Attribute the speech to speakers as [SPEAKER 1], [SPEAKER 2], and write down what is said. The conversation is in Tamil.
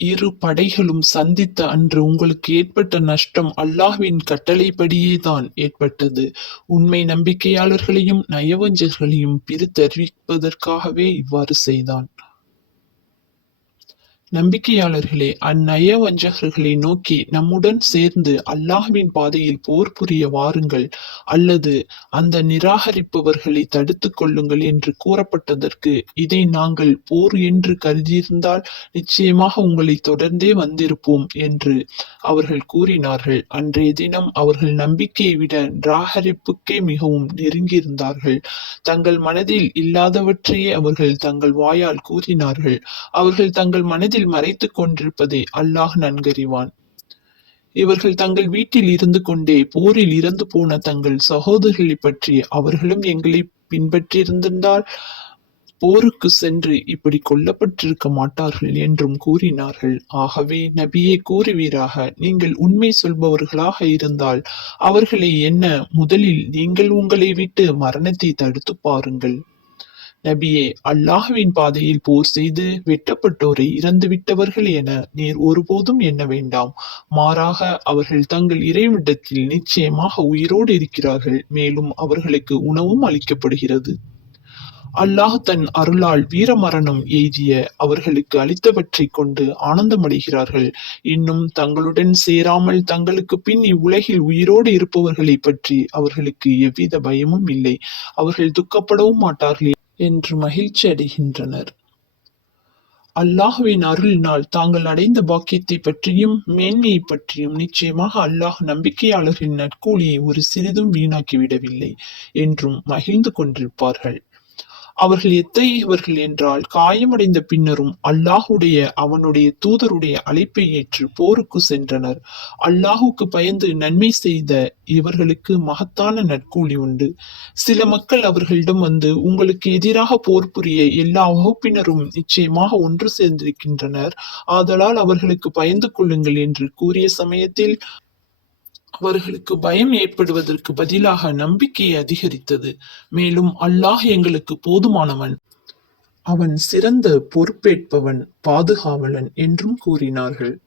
[SPEAKER 1] இரு படைகளும் சந்தித்த அன்று உங்களுக்கு ஏற்பட்ட நஷ்டம் அல்லாஹ்வின் கட்டளைப்படியே தான் ஏற்பட்டது. உண்மை நம்பிக்கையாளர்களையும் நயவஞ்சர்களையும் பிரித்தறிவிப்பதற்காகவே இவ்வாறு செய்தான். நம்பிக்கையாளர்களே அந்நயவஞ்சகர்களை நோக்கி நம்முடன் சேர்ந்து அல்லாஹ்வின் பாதையில் போர் புரிய வாருங்கள் அல்லது அந்த நிராகரிப்பவர்களை தடுத்துக் கொள்ளுங்கள் என்று கூறப்பட்டதற்கு இதை நாங்கள் போர் என்று கருதியிருந்தால் நிச்சயமாக உங்களை தொடர்ந்தே வந்திருப்போம் என்று அவர்கள் கூறினார்கள். அன்றைய தினம் அவர்கள் நம்பிக்கையை விட நிராகரிப்புக்கே மிகவும் நெருங்கியிருந்தார்கள். தங்கள் மனதில் இல்லாதவற்றையே அவர்கள் தங்கள் வாயால் கூறினார்கள். அவர்கள் தங்கள் மனதில் மறைத்துக் கொண்டிருப்பதை அல்லாஹ் நன்கறிவான். இவர்கள் தங்கள் வீட்டில் இருந்து கொண்டே போரில் இறந்து போன தங்கள் சகோதரர்களை பற்றி அவர்களும் எங்களை பின்பற்றியிருந்திருந்தால் போருக்கு சென்று இப்படி கொல்லப்பட்டிருக்க மாட்டார்கள் என்றும் கூறினார்கள். ஆகவே நபியை கூறுவீராக நீங்கள் உண்மை சொல்பவர்களாக இருந்தால் அவர்களை என்ன முதலில் நீங்கள் உங்களை விட்டு மரணத்தை தடுத்து பாருங்கள். நபியே அல்லாஹ்வின் பாதையில் போர் செய்து வெட்டப்பட்டோரை இறந்துவிட்டவர்கள் என நீர் ஒருபோதும் எண்ண வேண்டாம். மாறாக அவர்கள் தங்கள் இறைவிடத்தில் நிச்சயமாக உயிரோடு இருக்கிறார்கள். மேலும் அவர்களுக்கு உணவும் அளிக்கப்படுகிறது. அல்லாஹ் தன் அருளால் வீரமரணம் எய்திய அவர்களுக்கு அளித்தவற்றை கொண்டு ஆனந்தமடைகிறார்கள். இன்னும் தங்களுடன் சேராமல் தங்களுக்குப் பின் இவ்வுலகில் உயிரோடு இருப்பவர்களை பற்றி அவர்களுக்கு எவ்வித பயமும் இல்லை. அவர்கள் துக்கப்படவும் மாட்டார்கள் என்று மகிழ்ச்சி அடைகின்றனர். அல்லாஹுவின் அருளினால் தாங்கள் அடைந்த பாக்கியத்தை பற்றியும் மேன்மையைப் பற்றியும் நிச்சயமாக அல்லாஹ் நம்பிக்கையாளர்களின் நற்கூலியை ஒரு சிறிதும் வீணாக்கிவிடவில்லை என்றும் மகிழ்ந்து கொண்டிருப்பார்கள். அவர்கள் எத்தகையவர்கள் என்றால் காயமடைந்த பின்னரும் அல்லாஹுடைய அவனுடைய தூதருடைய அழைப்பை ஏற்று போருக்கு சென்றனர். அல்லாஹுக்கு பயந்து நன்மை செய்த இவர்களுக்கு மகத்தான நற்கூலி உண்டு. சில மக்கள் அவர்களிடம் வந்து உங்களுக்கு எதிராக போர் புரிய எல்லா வகுப்பினரும் நிச்சயமாக ஒன்று சேர்ந்திருக்கின்றனர். ஆதலால் அவர்களுக்கு பயந்து கொள்ளுங்கள் என்று கூறிய சமயத்தில் அவர்களுக்கு பயம் ஏற்படுவதற்கு பதிலாக நம்பிக்கையை அதிகரித்தது. மேலும் அல்லாஹ் எங்களுக்கு போதுமானவன். அவன் சிறந்த பொறுப்பேற்பவன் பாதுகாவலன் என்றும் கூறினார்கள்.